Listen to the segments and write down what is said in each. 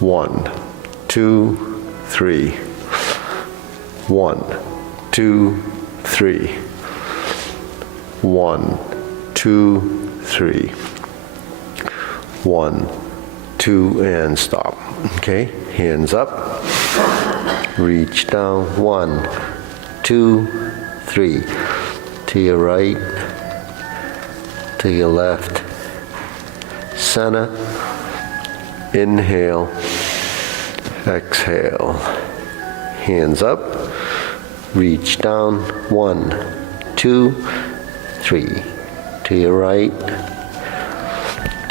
1, 2, 3. 1, 2, 3. 1, 2, 3. 1, 2, and stop. Okay, hands up. Reach down. 1, 2, 3. To your right, to your left, center. Inhale, exhale. Hands up. Reach down. 1, 2, 3. To your right,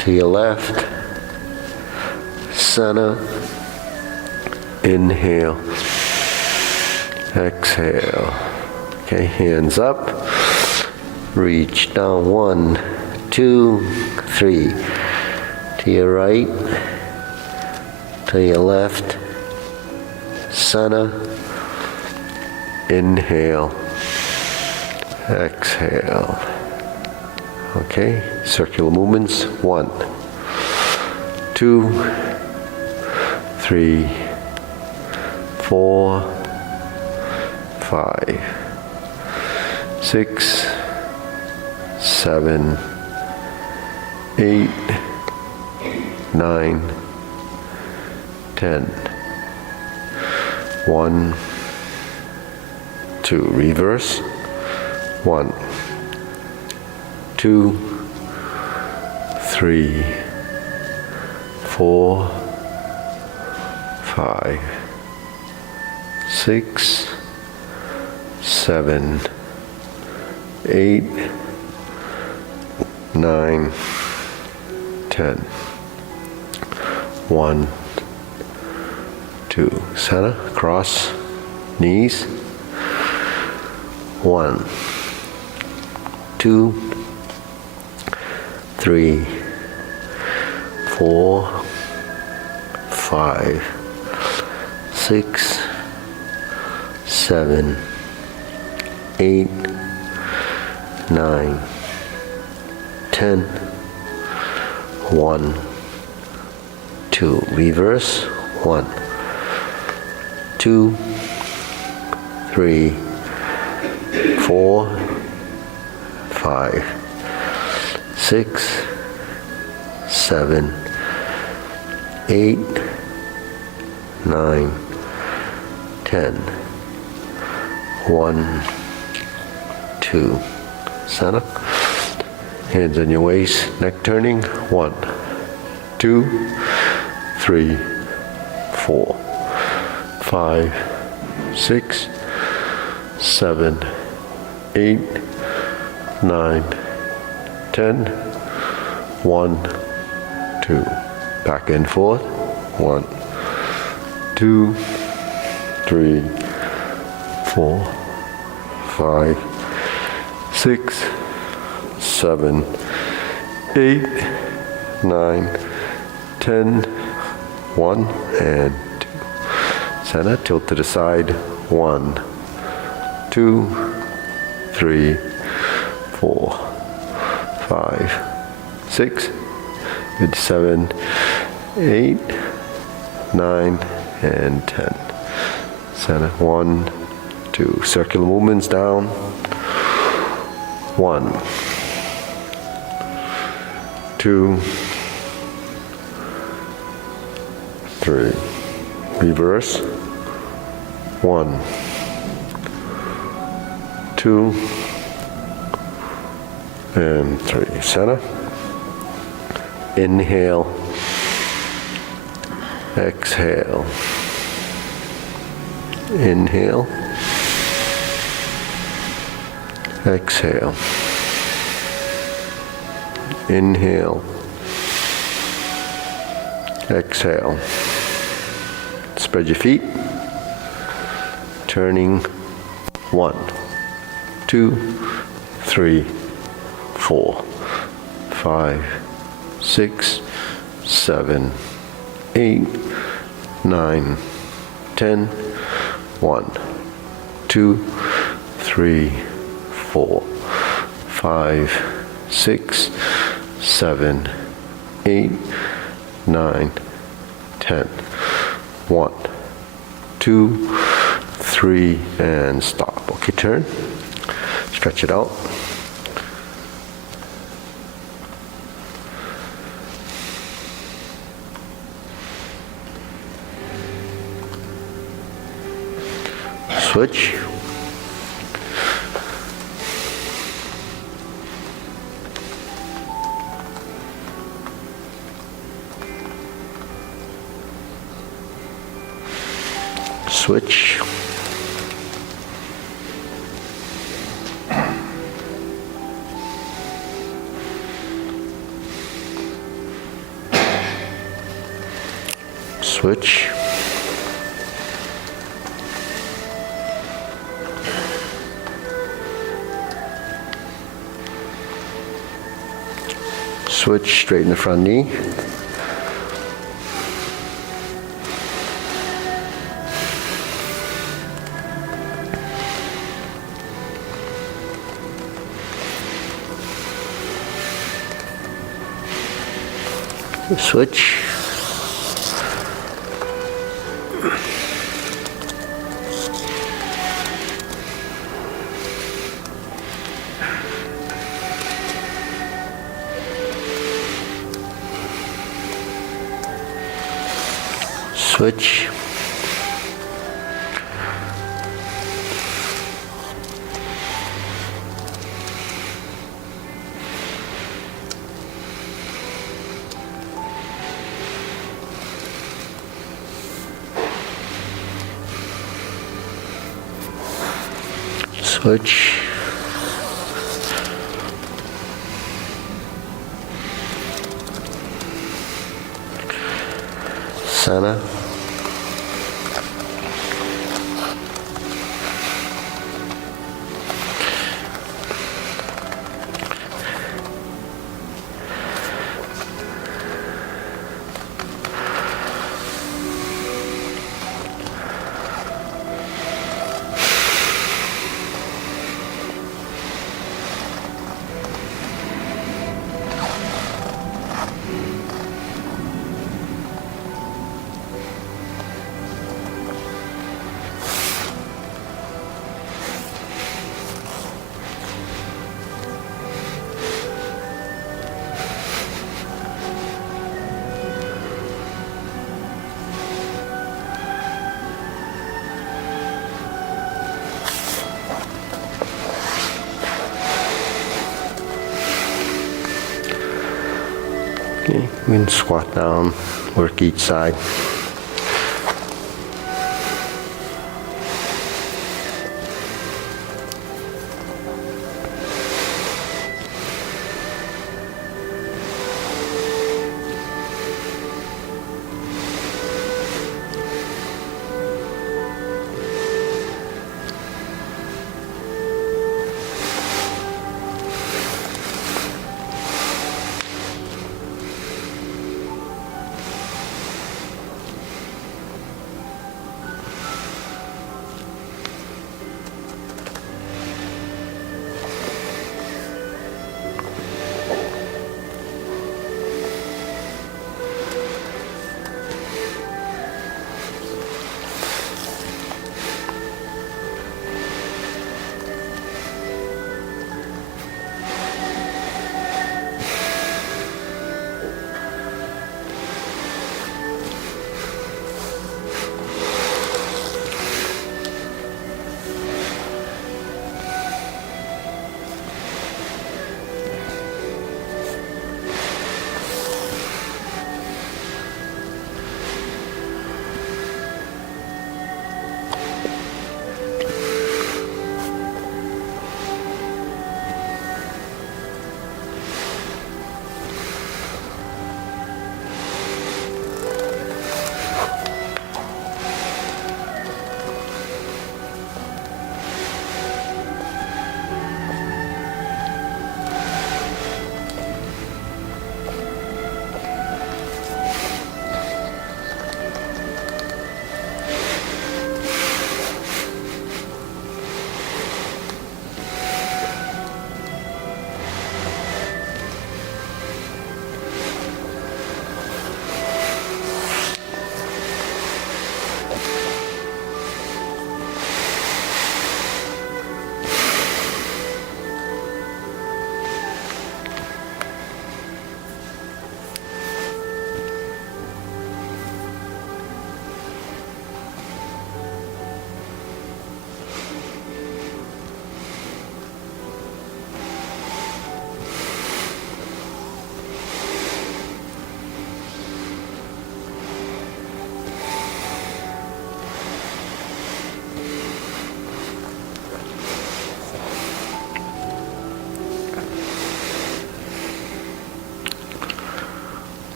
to your left, center. Inhale, exhale. Okay, hands up. Reach down. 1, 2, 3. To your right, to your left, center. Inhale, exhale. Okay, circular movements. 1, 2, 3, 4, 5, 6, 7, 8, 9, 10. 1, 2. Reverse. 1, 2, 3, 4, 5, 6, 7, 8, 9, 10. 1, 2. Center. Cross. Knees. 1, 2, 3, 4, 5, 6, 7, 8, 9, 10. 1, 2. Reverse. 1, 2, 3, 4, 5, 6, 7, 8, 9, 10. 1, 2. Center. Hands on your waist, neck turning. 1, 2, 3, 4, 5, 6, 7, 8, 9, 10. 1, 2. Back and forth. 1, 2, 3, 4, 5, 6, 7, 8, 9, 10. 1 and 2. Center. Tilt to the side. 1, 2, 3, 4, 5, 6, 7, 8, 9, and 10. Center. 1, 2. Circular movements down. 1, 2, 3. Reverse. 1, 2, and 3. Center. Inhale. Exhale. Inhale. Exhale. Inhale. Exhale. Spread your feet. Turning. 1, 2, 3, 4, 5, 6, 7, 8, 9, 10. 1, 2, 3, 4, 5, 6, 7, 8, 9, 10. 10. 1, 2, 3, and stop. Okay, turn. Stretch it out. Switch. Switch. Switch. Switch, straighten the front knee. Switch. Switch. Switch. Center. Okay, we can squat down, work each side.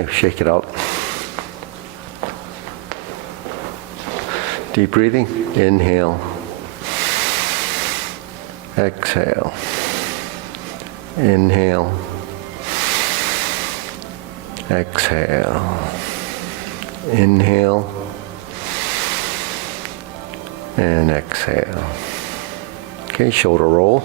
Okay, shake it out. Deep breathing. Inhale. Exhale. Inhale. Exhale. Inhale. And exhale. Okay, shoulder roll.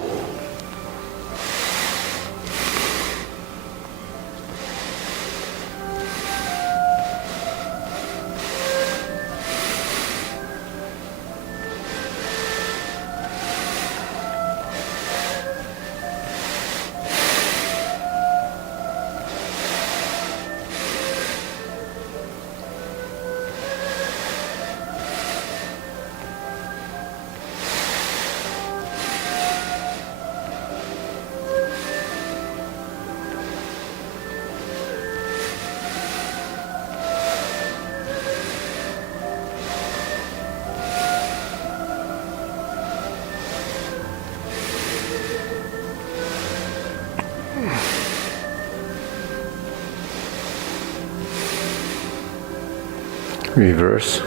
Reverse.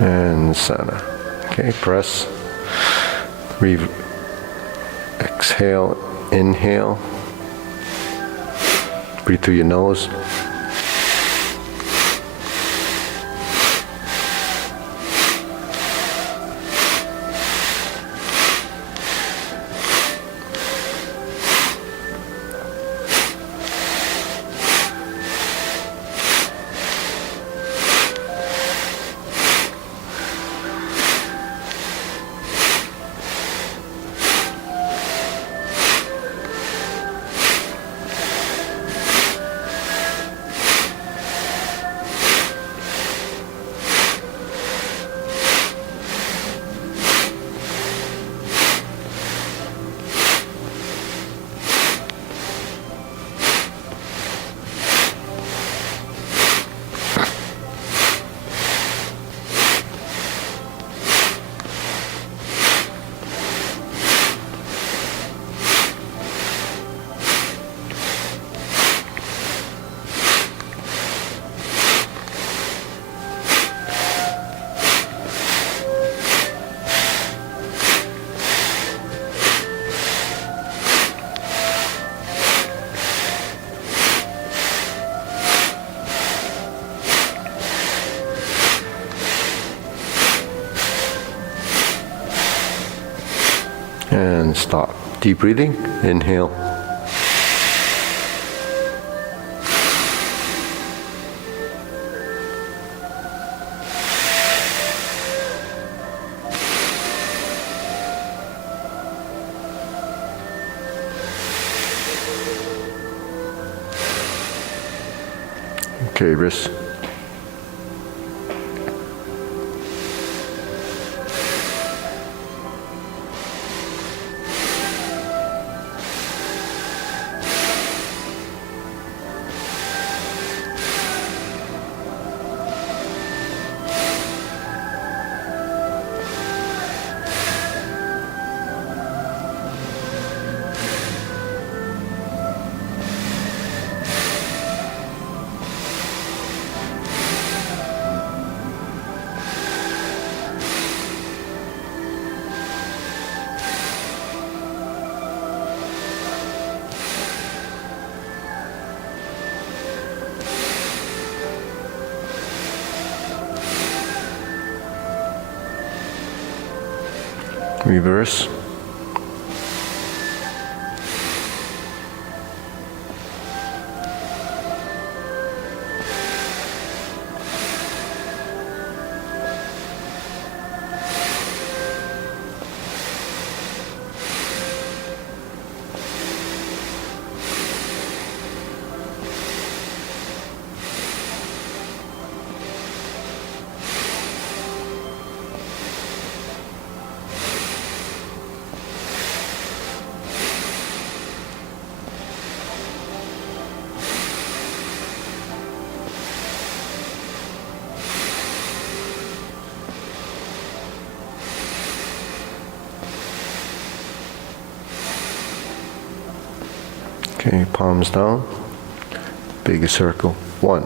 And center. Okay, press. Exhale, inhale. Breathe through your nose. And stop. Deep breathing. Inhale. Okay, wrist. Reverse. Okay, palms down. Big circle. 1,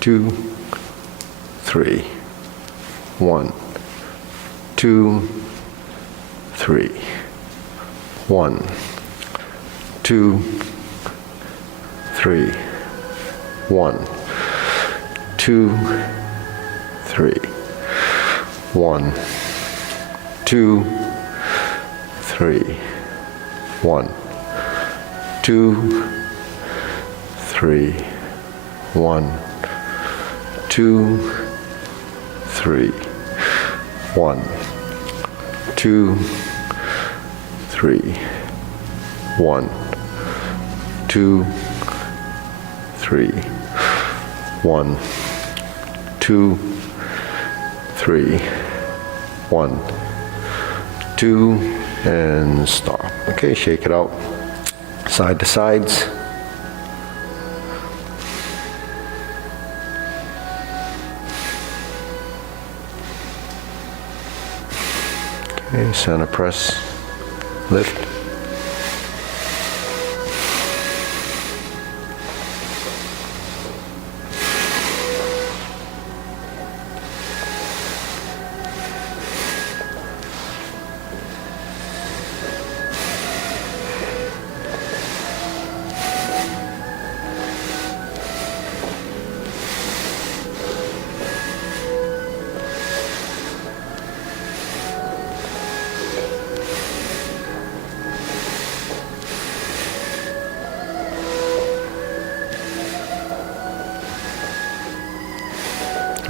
2, 3. 1, 2, 3. 1, 2, 3. 1, 2, 3. 1, 2, 3. 1, 2, 3. 1, 2, 3. 1, 2, 3. 1, 2, 3. 1, 2, 3. 1, 2, and stop. Okay, shake it out. Side to sides. Okay, center press, lift.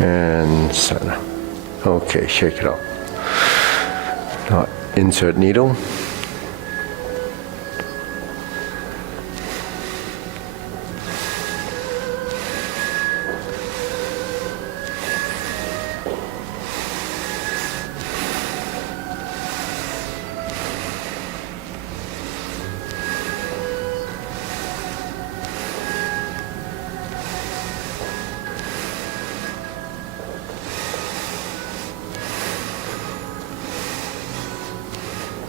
And center. Okay, shake it out. Now insert needle.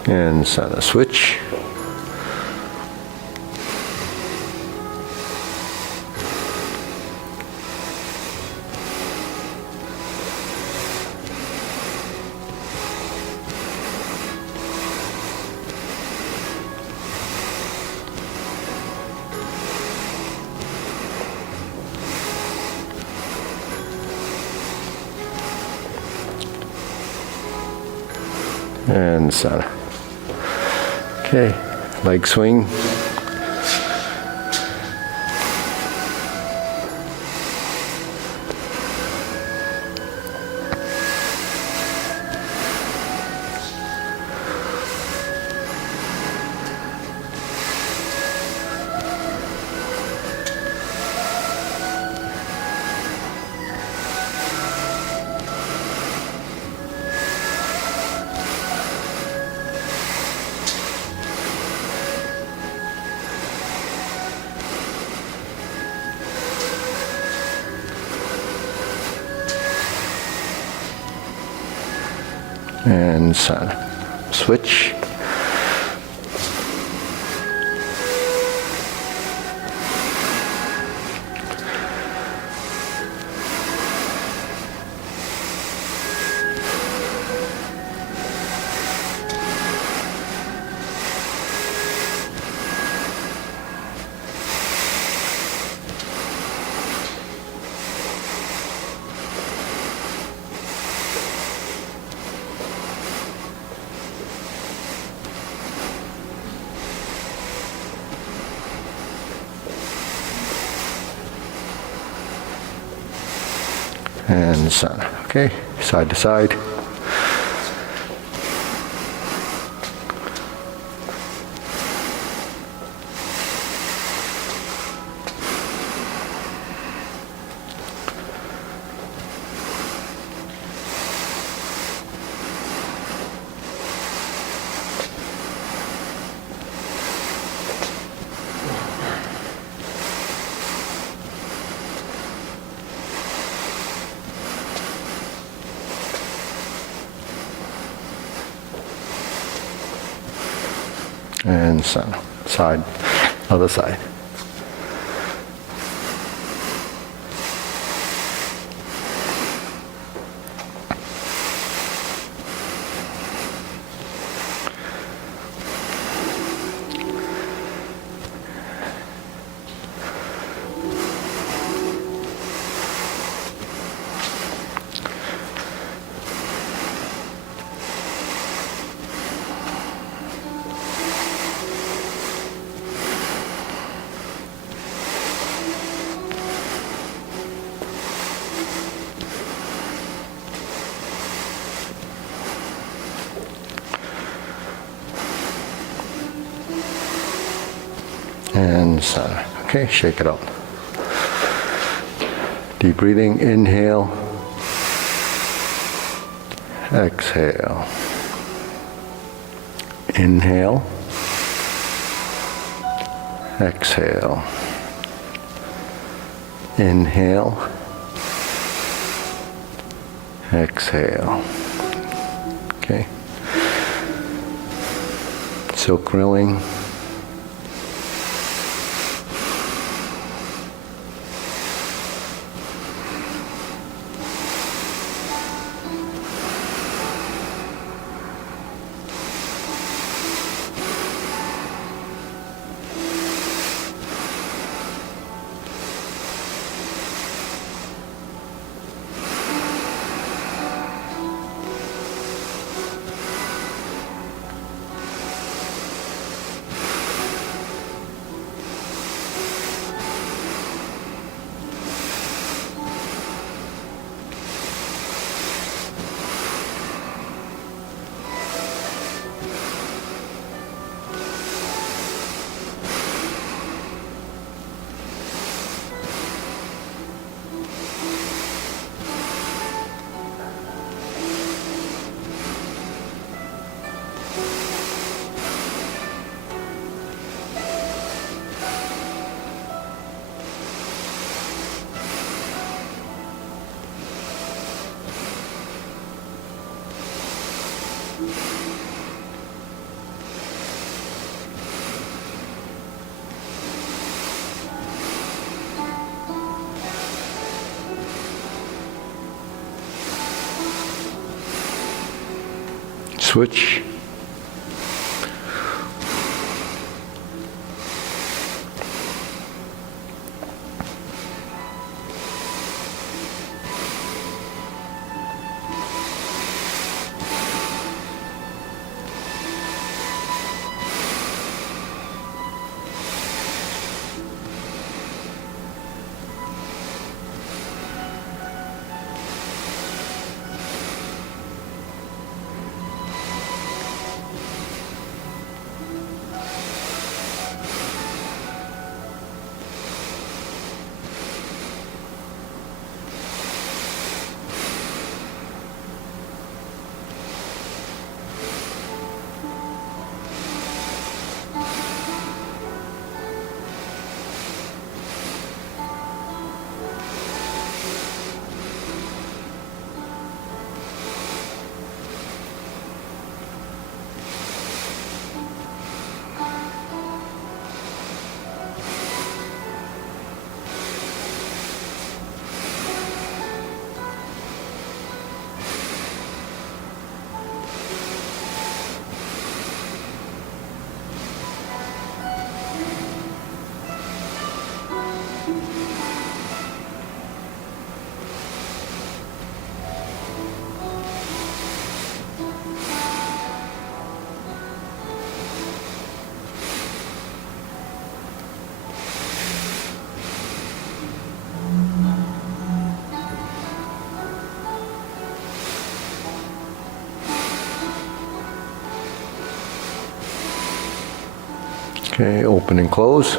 And center switch. And center. Okay, leg swing. And center. Switch. And center. Okay, side to side. And center. Side. Other side. And center. Okay, shake it out. Deep breathing, inhale, exhale. Inhale, exhale. Inhale, exhale. Okay. Silk grilling. Switch. Okay, open and close.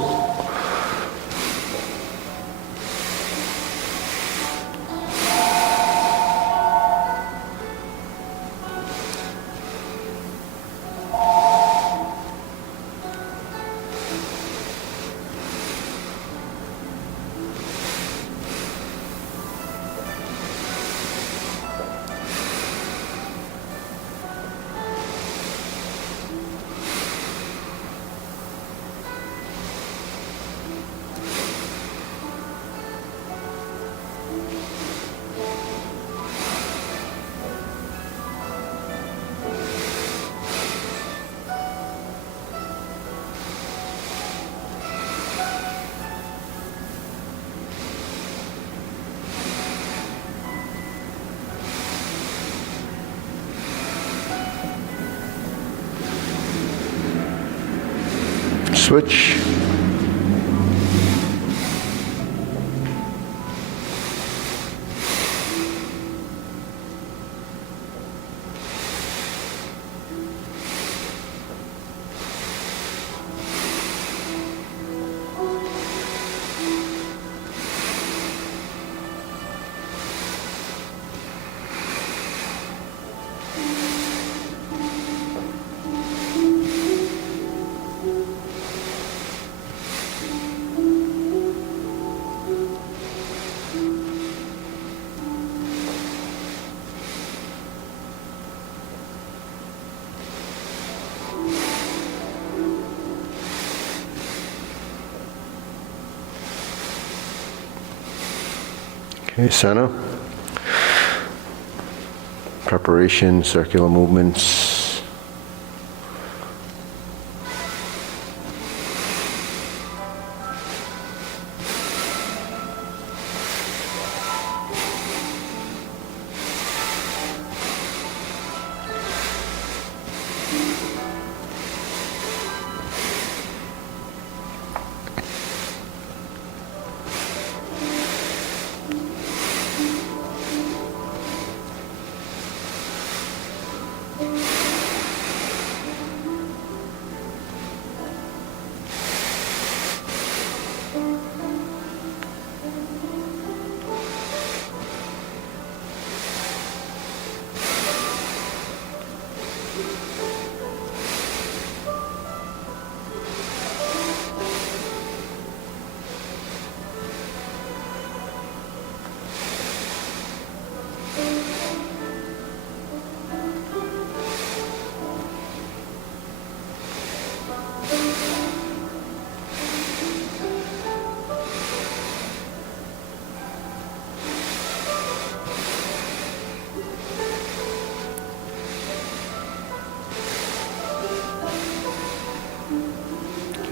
Switch. Okay, center. Preparation, circular movements.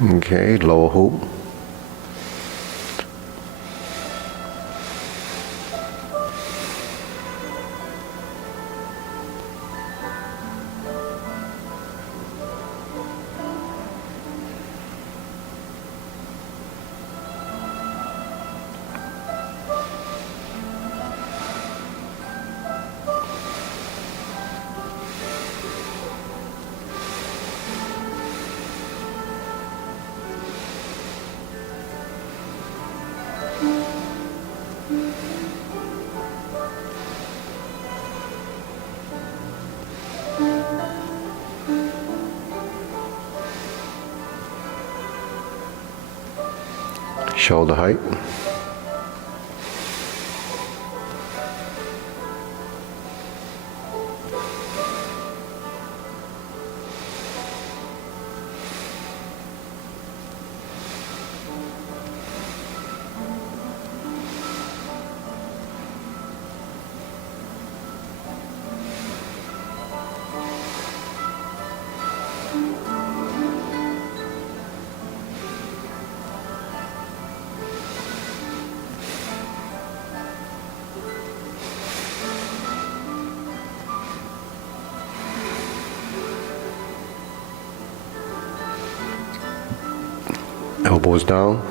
Okay, lower hoop. Shoulder height. Elbows down.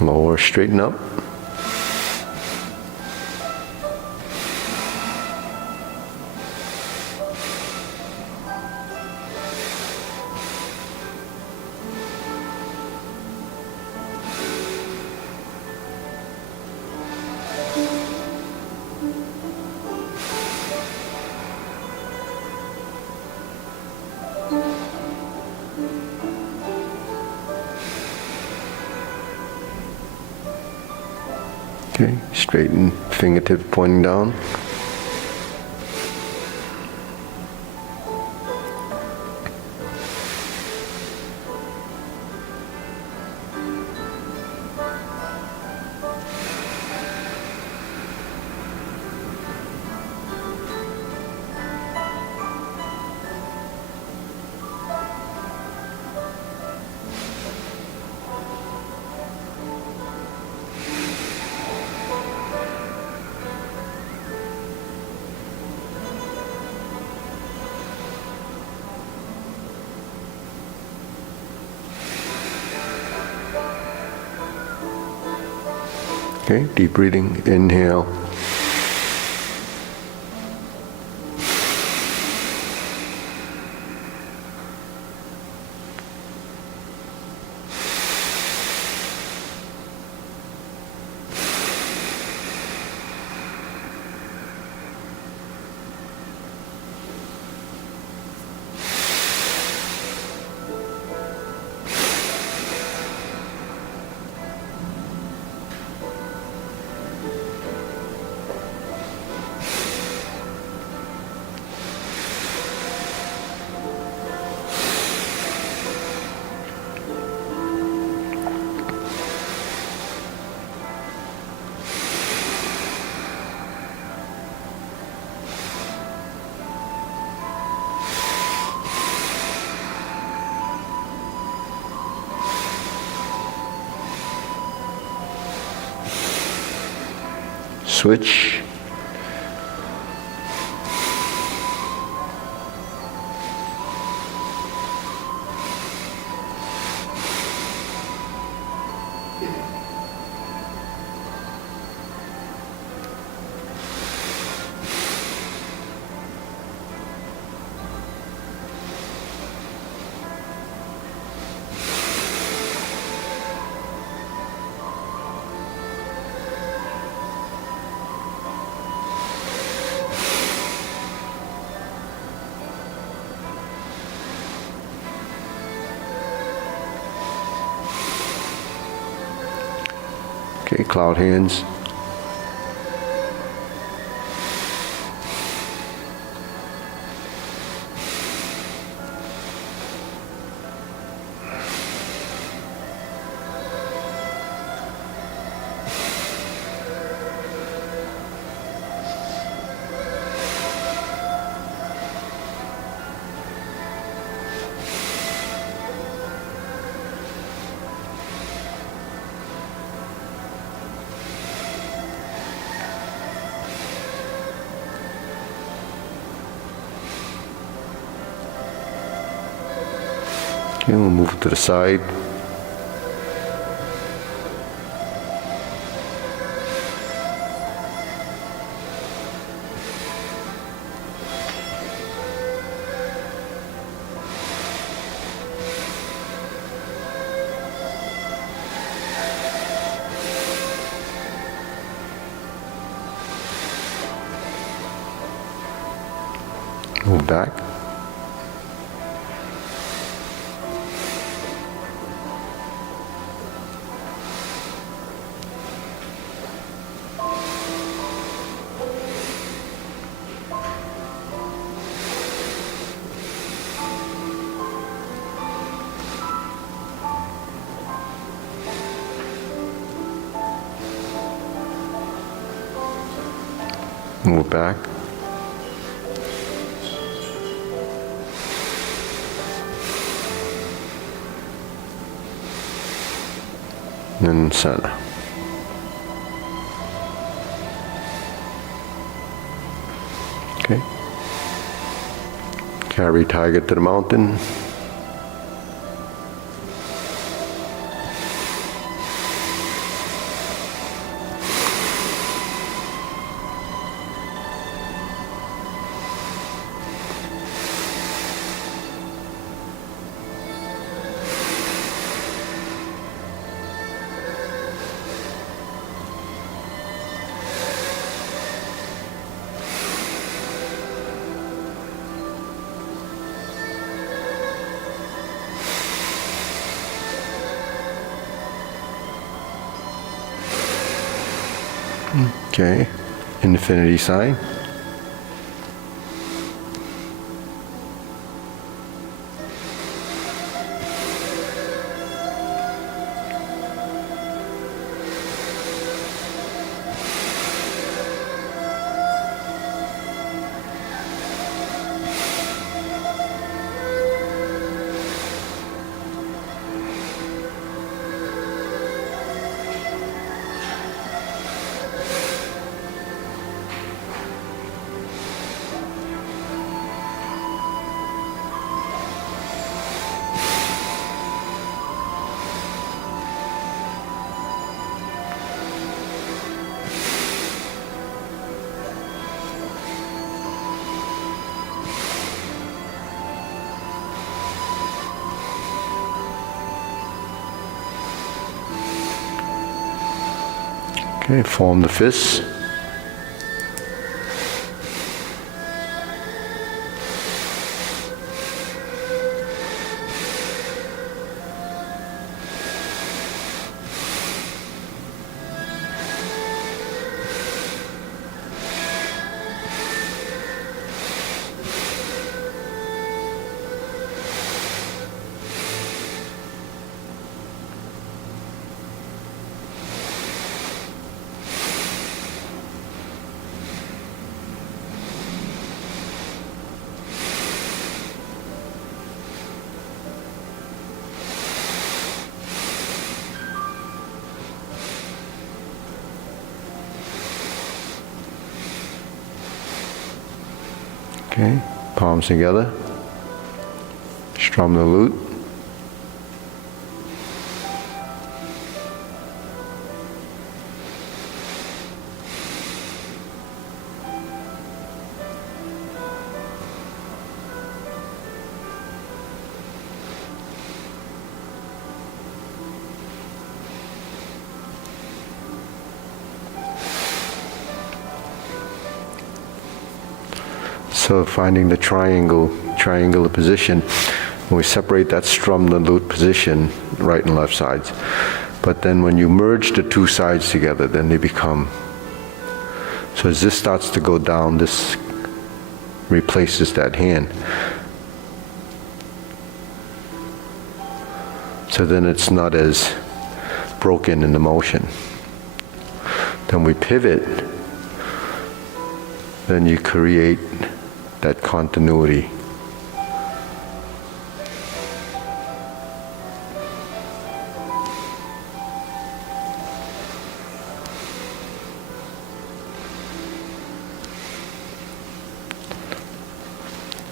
Lower, straighten up. Okay, straighten fingertip pointing down. Okay, deep breathing, inhale. Switch. Okay, cloud hands. Okay, we'll move to the side. Move back. Move back. And center. Okay. Carry tiger to the mountain. Okay, infinity sign. Okay, form the fists. Okay, palms together. Strum the lute. So finding the triangular position, when we separate that strum the lute position, right and left sides. But then when you merge the two sides together, then they become, so as this starts to go down, this replaces that hand. So then it's not as broken in the motion. Then we pivot, then you create that continuity.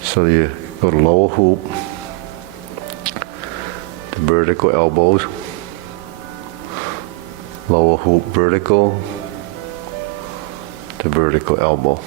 So you go to lower hoop, the vertical elbows, lower hoop vertical, the vertical elbow.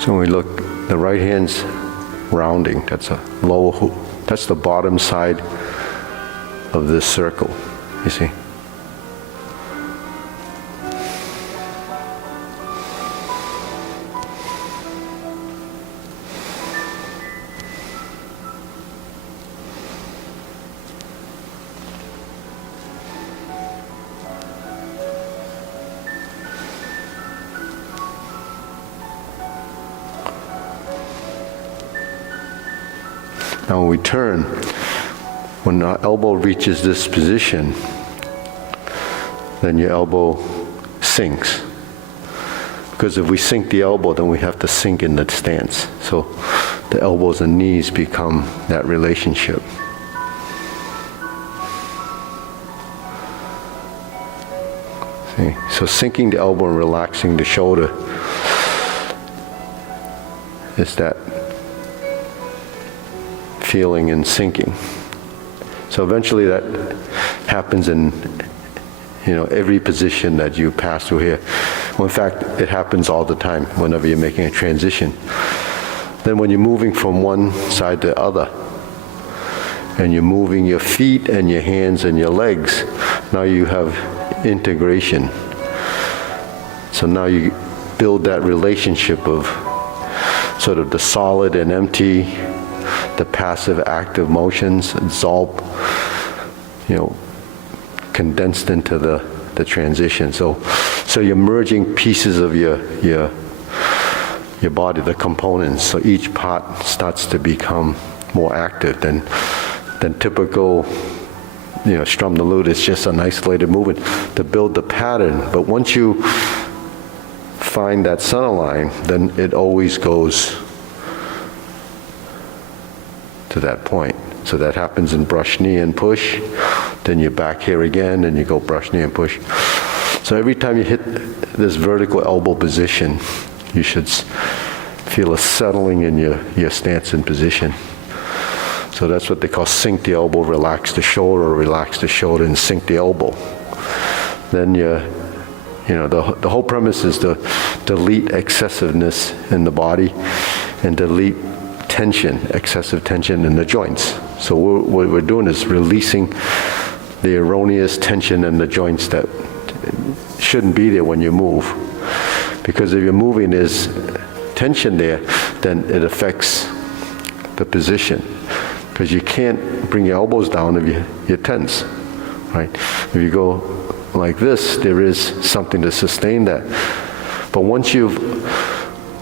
So when we look, the right hand's rounding, that's a lower hoop, that's the bottom side of this circle, you see? Now when we turn, when our elbow reaches this position, then your elbow sinks. Because if we sink the elbow, then we have to sink in the stance. So the elbows and knees become that relationship. See? So sinking the elbow and relaxing the shoulder is that feeling and sinking. So eventually that happens in every position that you pass through here. Well, in fact, it happens all the time whenever you're making a transition. Then when you're moving from one side to the other, and you're moving your feet and your hands and your legs, now you have integration. So now you build that relationship of sort of the solid and empty, the passive active motions. It's all, condensed into the transition. So you're merging pieces of your body, the components. So each part starts to become more active than typical, strum the lute is just an isolated movement to build the pattern. But once you find that center line, then it always goes to that point. So that happens in brush knee and push. Then you're back here again, and you go brush knee and push. So every time you hit this vertical elbow position, you should feel a settling in your stance and position. So that's what they call sink the elbow, relax the shoulder, or relax the shoulder and sink the elbow. Then the whole premise is to delete excessiveness in the body and delete tension, excessive tension in the joints. So what we're doing is releasing the erroneous tension in the joints that shouldn't be there when you move. Because if you're moving, there's tension there, then it affects the position. Because you can't bring your elbows down if you're tense, right? If you go like this, there is something to sustain that. But once you've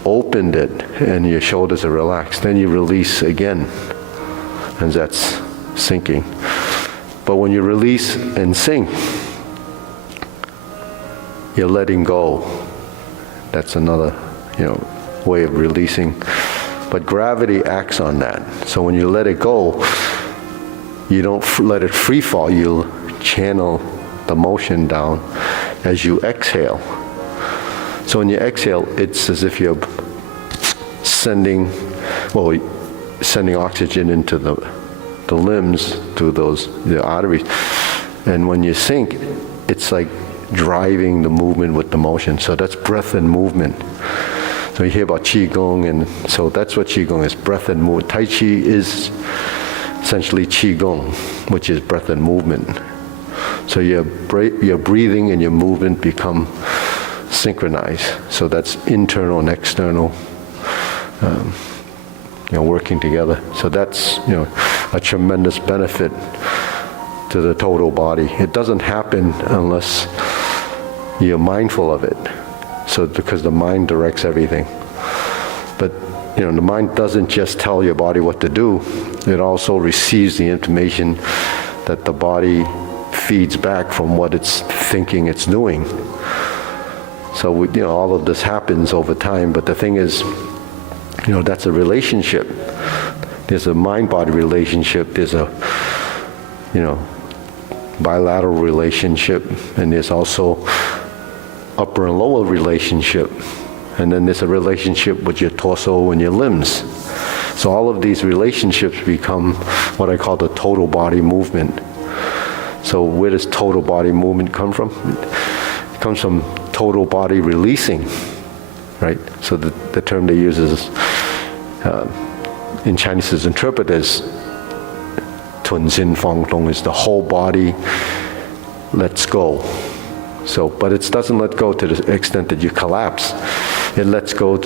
opened it and your shoulders are relaxed, then you release again, and that's sinking. But when you release and sink, you're letting go. That's another, way of releasing. But gravity acts on that. So when you let it go, you don't let it free fall. You channel the motion down as you exhale. So when you exhale, it's as if you're sending oxygen into the limbs through the arteries. And when you sink, it's like driving the movement with the motion. So that's breath and movement. So you hear about Qigong, and so that's what Qigong is, breath and movement. Tai Chi is essentially Qigong, which is breath and movement. So your breathing and your movement become synchronized. So that's internal and external, working together. So that's, a tremendous benefit to the total body. It doesn't happen unless you're mindful of it. So because the mind directs everything. But, the mind doesn't just tell your body what to do. It also receives the information that the body feeds back from what it's thinking it's doing. So, all of this happens over time. But the thing is, that's a relationship. There's a mind-body relationship. There's a, bilateral relationship. And there's also upper and lower relationship. And then there's a relationship with your torso and your limbs. So all of these relationships become what I call the total body movement. So where does total body movement come from? It comes from total body releasing, right? So the term they use is, in Chinese is interpreted as Tun Xin Fang Dong, is the whole body lets go. So, but it doesn't let go to the extent that you collapse. It lets go,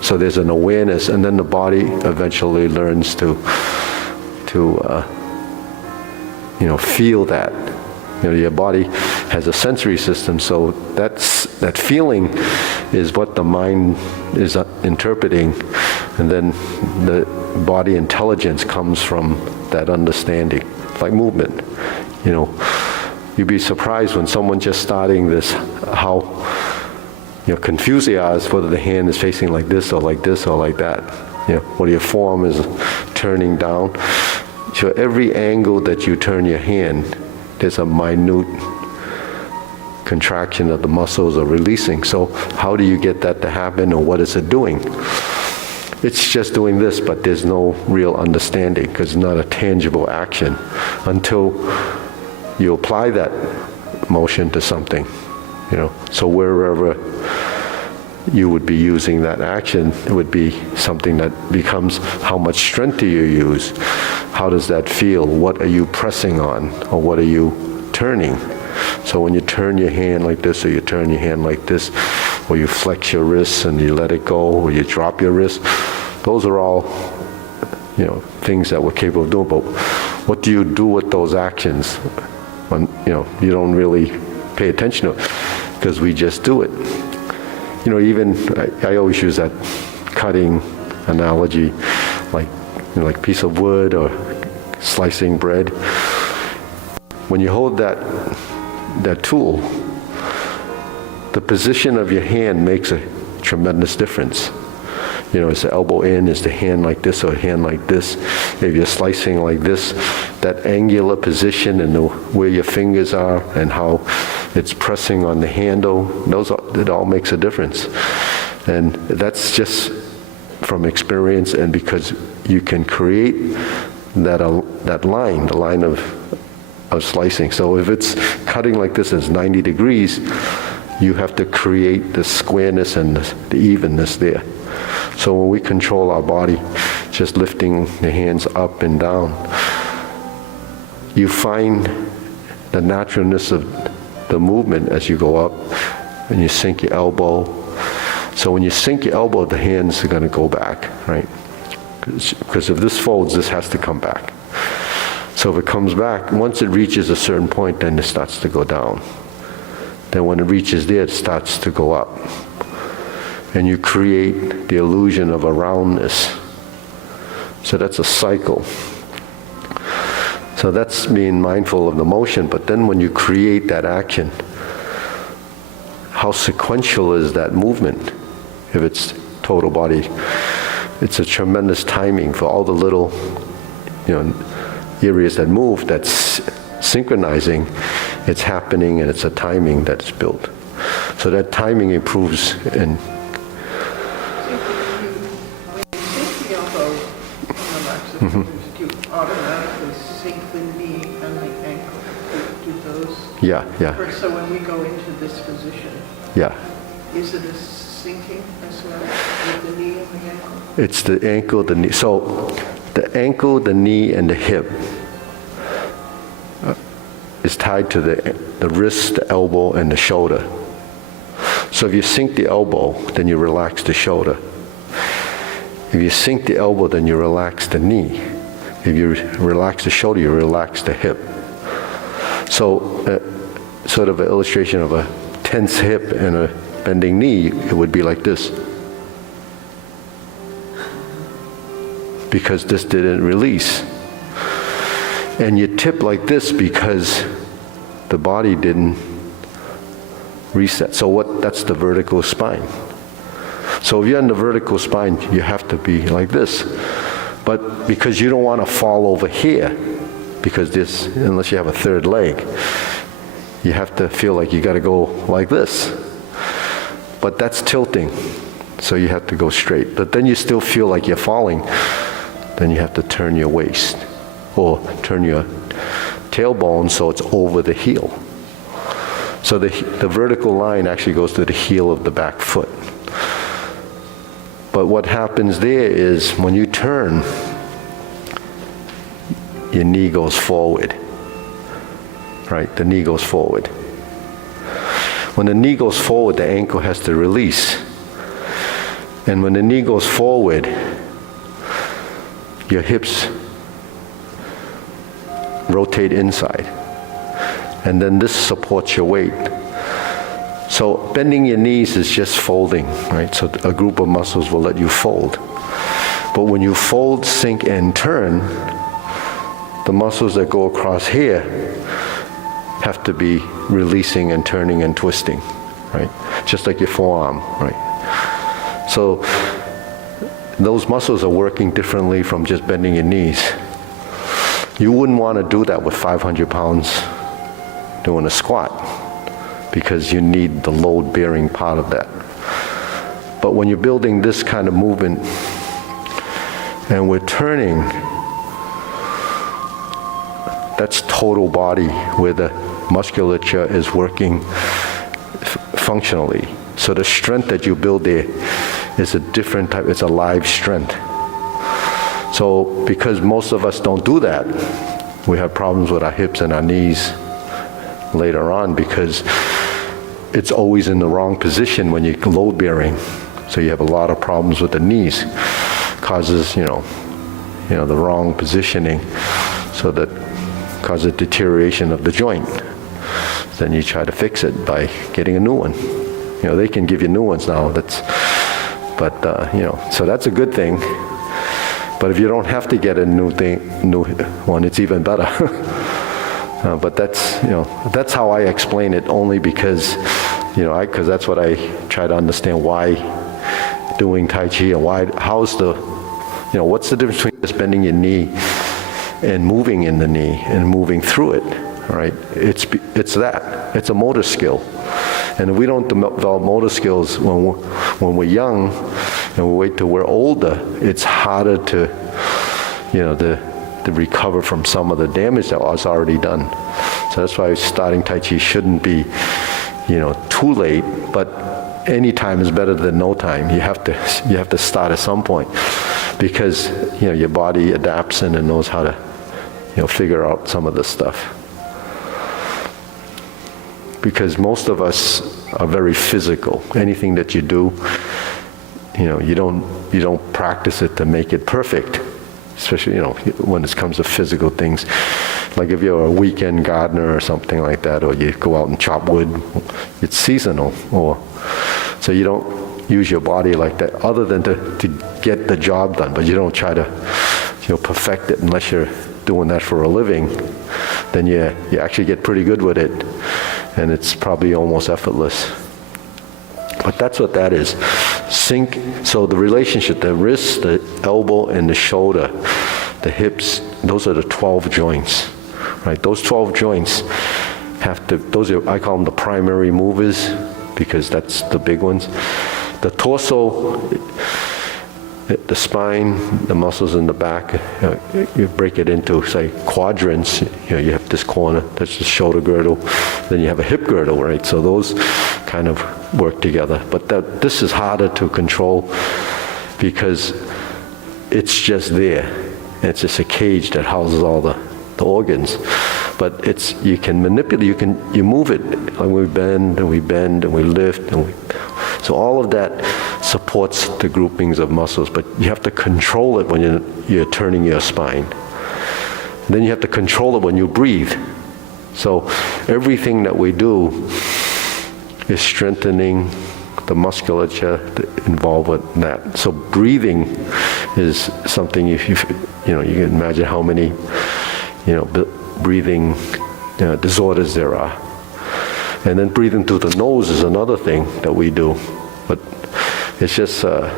so there's an awareness, and then the body eventually learns to feel that. Your body has a sensory system, so that feeling is what the mind is interpreting, and then the body intelligence comes from that understanding, like movement. You'd be surprised when someone just starting this, how confused they are as whether the hand is facing like this or like this or like that. Whether your forearm is turning down. So every angle that you turn your hand, there's a minute contraction of the muscles or releasing. So how do you get that to happen, or what is it doing? It's just doing this, but there's no real understanding because it's not a tangible action until you apply that motion to something, So wherever you would be using that action, it would be something that becomes how much strength do you use? How does that feel? What are you pressing on? Or what are you turning? So when you turn your hand like this, or you turn your hand like this, or you flex your wrists and you let it go, or you drop your wrist, those are all, things that we're capable of doing. But what do you do with those actions when, you don't really pay attention to it, because we just do it. Even, I always use that cutting analogy, like piece of wood or slicing bread. When you hold that tool, the position of your hand makes a tremendous difference. Is the elbow in, is the hand like this or hand like this? If you're slicing like this, that angular position and where your fingers are and how it's pressing on the handle, it all makes a difference. And that's just from experience, and because you can create that line, the line of slicing. So if it's cutting like this, it's 90 degrees, you have to create the squareness and the evenness there. So when we control our body, just lifting the hands up and down, you find the naturalness of the movement as you go up, and you sink your elbow. So when you sink your elbow, the hands are going to go back, right? Because if this folds, this has to come back. So if it comes back, once it reaches a certain point, then it starts to go down. Then when it reaches there, it starts to go up. And you create the illusion of a roundness. So that's a cycle. So that's being mindful of the motion, but then when you create that action, how sequential is that movement? If it's total body, it's a tremendous timing for all the little, areas that move, that's synchronizing, it's happening, and it's a timing that's built. So that timing improves in. Do you automatically sink the knee and the ankle? Do those? Yeah. So when we go into this position, is it a sinking as well with the knee and the ankle? It's the ankle, the knee. So the ankle, the knee, and the hip is tied to the wrist, the elbow, and the shoulder. So if you sink the elbow, then you relax the shoulder. If you sink the elbow, then you relax the knee. If you relax the shoulder, you relax the hip. So sort of an illustration of a tense hip and a bending knee, it would be like this. Because this didn't release. And you tip like this because the body didn't reset. So that's the vertical spine. So if you're in the vertical spine, you have to be like this. But because you don't want to fall over here, because unless you have a third leg, you have to feel like you got to go like this. But that's tilting, so you have to go straight. But then you still feel like you're falling. Then you have to turn your waist, or turn your tailbone so it's over the heel. So the vertical line actually goes to the heel of the back foot. But what happens there is when you turn, your knee goes forward. Right? The knee goes forward. When the knee goes forward, the ankle has to release. And when the knee goes forward, your hips rotate inside. And then this supports your weight. So bending your knees is just folding, right? So a group of muscles will let you fold. But when you fold, sink, and turn, the muscles that go across here have to be releasing and turning and twisting, right? Just like your forearm, right? So those muscles are working differently from just bending your knees. You wouldn't want to do that with 500 pounds doing a squat, because you need the load-bearing part of that. But when you're building this kind of movement and we're turning, that's total body, where the musculature is working functionally. So the strength that you build there is a different type, it's a live strength. So because most of us don't do that, we have problems with our hips and our knees later on because it's always in the wrong position when you're load bearing. So you have a lot of problems with the knees. Causes, the wrong positioning, so that causes deterioration of the joint. Then you try to fix it by getting a new one. They can give you new ones now. So that's a good thing. But if you don't have to get a new one, it's even better. But that's how I explain it. Only because, because that's what I try to understand why doing Tai Chi and what's the difference between just bending your knee and moving in the knee and moving through it, right? It's that. It's a motor skill. And if we don't develop motor skills when we're young and we wait till we're older, it's harder to recover from some of the damage that was already done. So that's why starting Tai Chi shouldn't be, too late, but any time is better than no time. You have to start at some point because, your body adapts and knows how to, figure out some of this stuff. Because most of us are very physical. Anything that you do, you don't practice it to make it perfect. Especially, when it comes to physical things. Like if you're a weekend gardener or something like that, or you go out and chop wood, it's seasonal. So you don't use your body like that other than to get the job done, but you don't try to, perfect it unless you're doing that for a living. Then you actually get pretty good with it, and it's probably almost effortless. But that's what that is. Sync, so the relationship, the wrist, the elbow, and the shoulder, the hips, those are the 12 joints, right? Those 12 joints I call them the primary movers, because that's the big ones. The torso, the spine, the muscles in the back, you break it into, say, quadrants. You have this corner, that's the shoulder girdle. Then you have a hip girdle, right? So those kind of work together. But this is harder to control because it's just there. It's just a cage that houses all the organs. But you can manipulate, you move it. Like we bend and we lift so all of that supports the groupings of muscles, but you have to control it when you're turning your spine. And then you have to control it when you breathe. So everything that we do is strengthening the musculature involved with that. So breathing is something, you can imagine how many, breathing disorders there are. And then breathing through the nose is another thing that we do. But it's just, a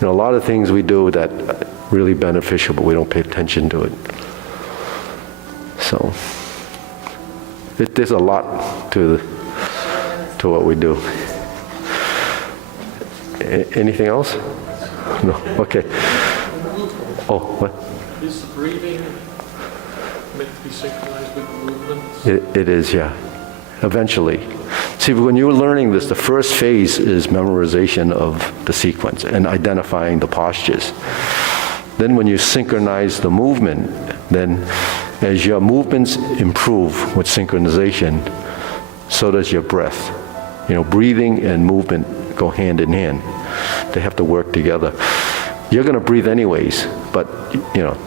lot of things we do that are really beneficial, but we don't pay attention to it. So there's a lot to what we do. Anything else? No? Okay. Oh, what? Is the breathing meant to be synchronized with the movements? It is, yeah. Eventually. See, when you're learning this, the first phase is memorization of the sequence and identifying the postures. Then when you synchronize the movement, then as your movements improve with synchronization, so does your breath. Breathing and movement go hand in hand. They have to work together. You're going to breathe anyways, but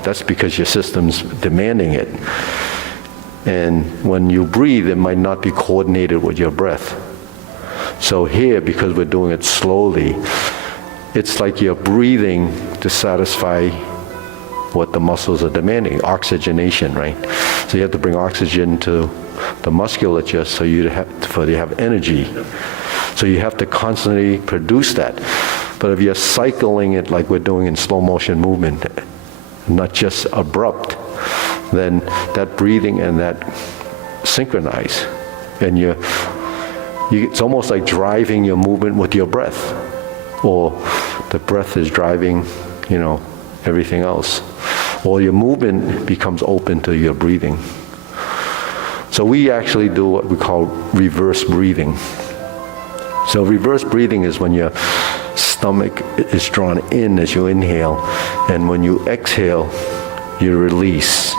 that's because your system's demanding it. And when you breathe, it might not be coordinated with your breath. So here, because we're doing it slowly, it's like you're breathing to satisfy what the muscles are demanding, oxygenation, right? So you have to bring oxygen to the musculature so you have energy. So you have to constantly produce that. But if you're cycling it like we're doing in slow motion movement, not just abrupt, then that breathing and that synchronize. And it's almost like driving your movement with your breath. Or the breath is driving, everything else. Or your movement becomes open to your breathing. So we actually do what we call reverse breathing. So reverse breathing is when your stomach is drawn in as you inhale, and when you exhale, you release,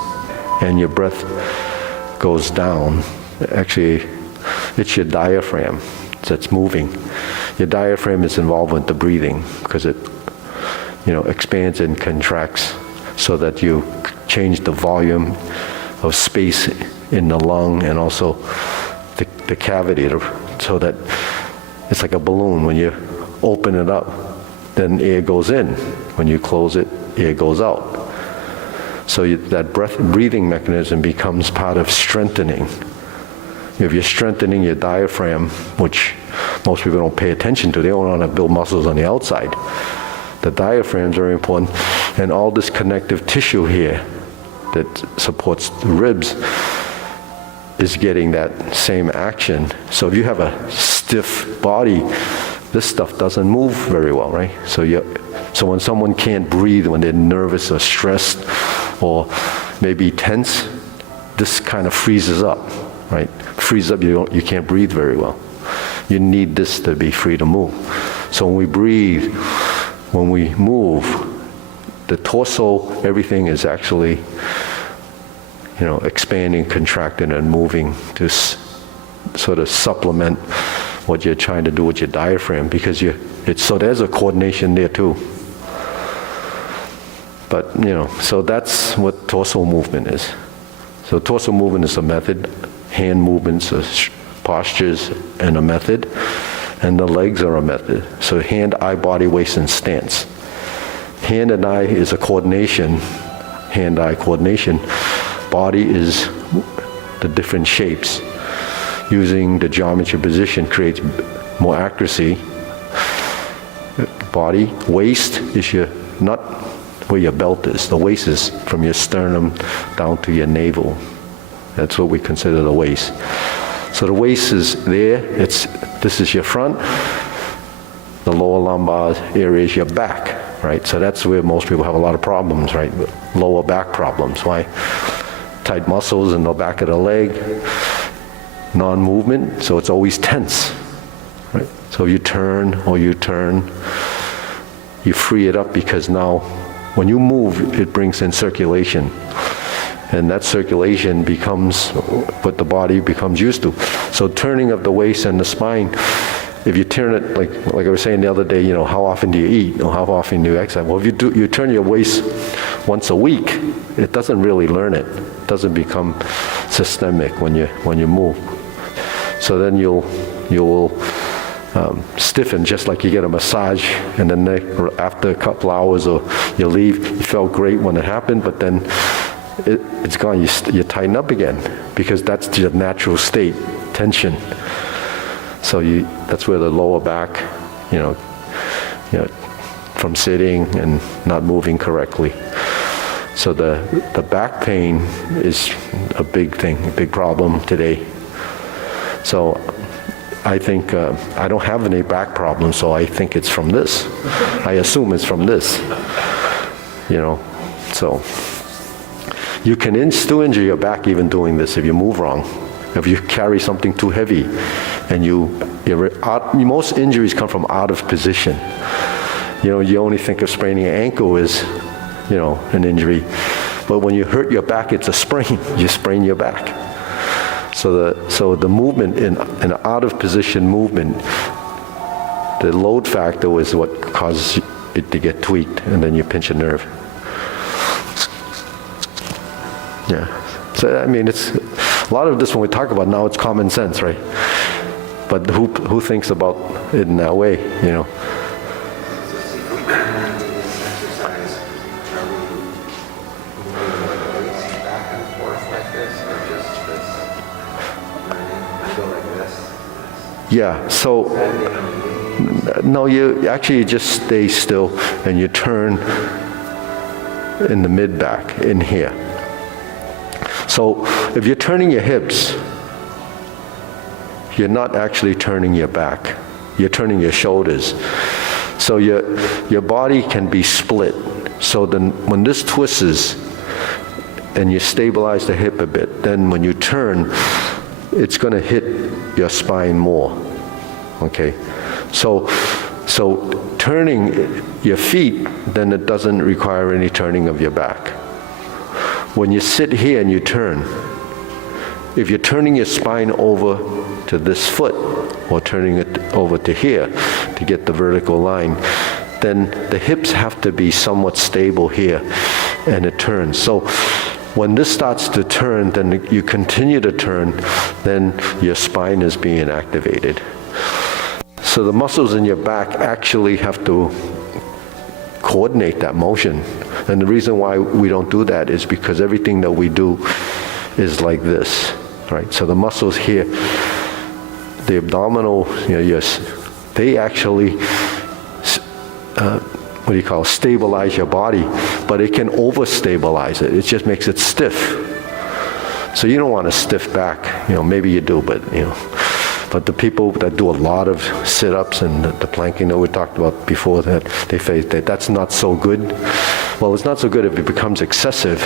and your breath goes down. Actually, it's your diaphragm that's moving. Your diaphragm is involved with the breathing because it, expands and contracts so that you change the volume of space in the lung and also the cavity, so that it's like a balloon. When you open it up, then air goes in. When you close it, air goes out. So that breathing mechanism becomes part of strengthening. If you're strengthening your diaphragm, which most people don't pay attention to, they don't want to build muscles on the outside. The diaphragm is very important, and all this connective tissue here that supports the ribs is getting that same action. So if you have a stiff body, this stuff doesn't move very well, right? So when someone can't breathe, when they're nervous or stressed or maybe tense, this kind of freezes up, right? Freezes up, you can't breathe very well. You need this to be free to move. So when we breathe, when we move, the torso, everything is actually, expanding, contracting, and moving to sort of supplement what you're trying to do with your diaphragm, because so there's a coordination there too. But, so that's what torso movement is. So torso movement is a method, hand movements are postures and a method, and the legs are a method. So hand, eye, body, waist, and stance. Hand and eye is a coordination, hand-eye coordination. Body is the different shapes. Using the geometry position creates more accuracy. Body, waist is not where your belt is. The waist is from your sternum down to your navel. That's what we consider the waist. So the waist is there. This is your front. The lower lumbar area is your back, right? So that's where most people have a lot of problems, right? Lower back problems. Why? Tight muscles in the back of the leg, non-movement, so it's always tense, right? So you turn, you free it up, because now when you move, it brings in circulation. And that circulation becomes what the body becomes used to. So turning of the waist and the spine, if you turn it, like I was saying the other day, how often do you eat? Or how often do you exercise? Well, if you turn your waist once a week, it doesn't really learn it. It doesn't become systemic when you move. So then you'll stiffen, just like you get a massage, and then after a couple hours or you leave, you felt great when it happened, but then it's gone. You tighten up again, because that's your natural state, tension. So that's where the lower back, from sitting and not moving correctly. So the back pain is a big thing, a big problem today. So I think, I don't have any back problems, so I think it's from this. I assume it's from this, so. You can still injure your back even doing this if you move wrong. If you carry something too heavy and most injuries come from out of position. You only think of spraining an ankle as, an injury. But when you hurt your back, it's a sprain. You sprain your back. So the movement in out of position movement, the load factor is what causes it to get tweaked, and then you pinch a nerve. Yeah. So it's a lot of this when we talk about now, it's common sense, right? But who thinks about it in that way, Yeah, so, no, you actually just stay still and you turn in the mid-back, in here. So if you're turning your hips, you're not actually turning your back. You're turning your shoulders. So your body can be split. So then when this twists and you stabilize the hip a bit, then when you turn, it's going to hit your spine more. Okay, so turning your feet, then it doesn't require any turning of your back. When you sit here and you turn, if you're turning your spine over to this foot or turning it over to here to get the vertical line, then the hips have to be somewhat stable here and it turns. So when this starts to turn, then you continue to turn, then your spine is being activated. So the muscles in your back actually have to coordinate that motion. And the reason why we don't do that is because everything that we do is like this, right? So the muscles here, the abdominal, yes, they actually, stabilize your body, but it can over-stabilize it. It just makes it stiff. So you don't want a stiff back, maybe you do, but but the people that do a lot of sit-ups and the planking that we talked about before, that they face that's not so good. Well, it's not so good if it becomes excessive,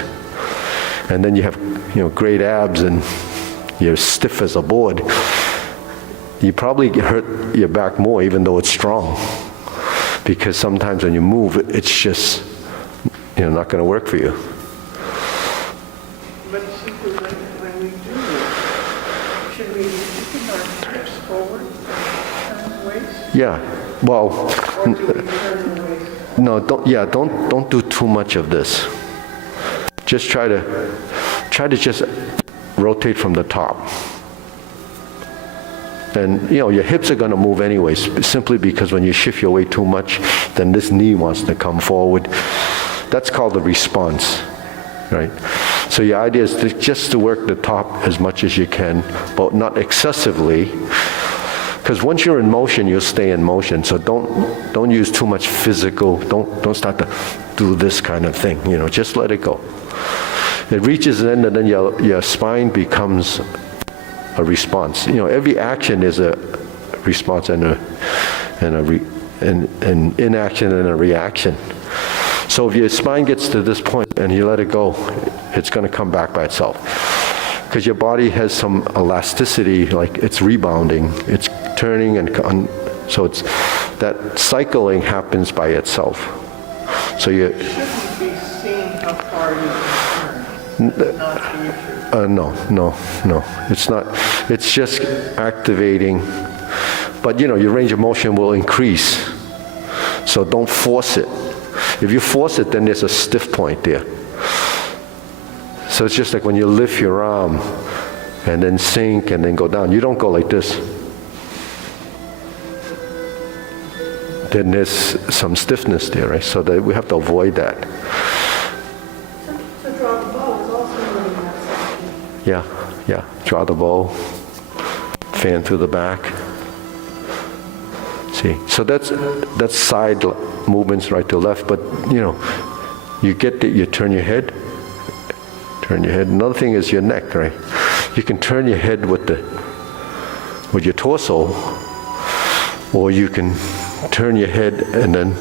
and then you have great abs and you're stiff as a board. You probably hurt your back more, even though it's strong, because sometimes when you move, it's just not going to work for you. But when we do this, should we be keeping our hips forward, turn the waist? Yeah, well, Or do we turn the waist? no, don't do too much of this. Just try to just rotate from the top. And your hips are going to move anyways, simply because when you shift your weight too much, then this knee wants to come forward. That's called the response, right? So your idea is just to work the top as much as you can, but not excessively, because once you're in motion, you'll stay in motion. So don't use too much physical. Don't start to do this kind of thing. Just let it go. It reaches an end, and then your spine becomes a response. Every action is a response and an inaction and a reaction. So if your spine gets to this point and you let it go, it's going to come back by itself. Because your body has some elasticity, like it's rebounding, it's turning, and so it's that cycling happens by itself. So you Shouldn't be seeing how far you can turn, not the issue. No, it's not. It's just activating, but your range of motion will increase. So don't force it. If you force it, then there's a stiff point there. So it's just like when you lift your arm and then sink and then go down. You don't go like this. Then there's some stiffness there, right? So that we have to avoid that. To draw the bow is also really that section. Yeah. Draw the bow. Fan through the back. See, so that's side movements right to left, but you get that you turn your head. Another thing is your neck, right? You can turn your head with your torso, or you can turn your head and then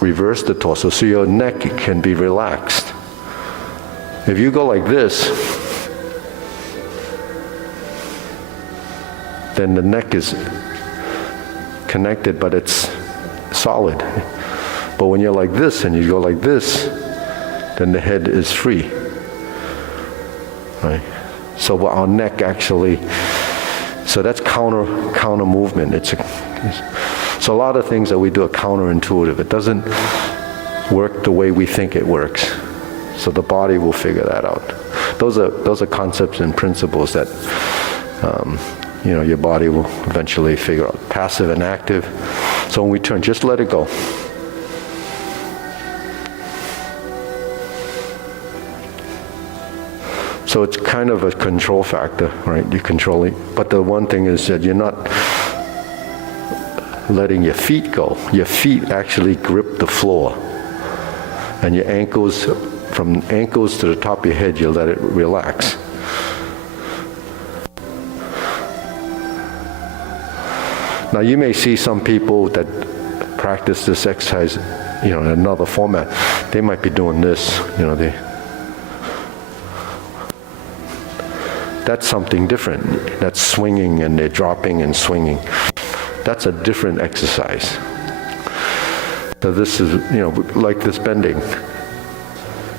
reverse the torso, so your neck can be relaxed. If you go like this, then the neck is connected, but it's solid. But when you're like this and you go like this, then the head is free, right? So our neck actually, so that's counter movement. So a lot of things that we do are counterintuitive. It doesn't work the way we think it works. So the body will figure that out. Those are concepts and principles that your body will eventually figure out. Passive and active. So when we turn, just let it go. So it's kind of a control factor, right? You're controlling. But the one thing is that you're not letting your feet go. Your feet actually grip the floor. And your ankles, from ankles to the top of your head, you let it relax. Now you may see some people that practice this exercise, in another format. They might be doing this, that's something different. That's swinging and they're dropping and swinging. That's a different exercise. So this is, like this bending.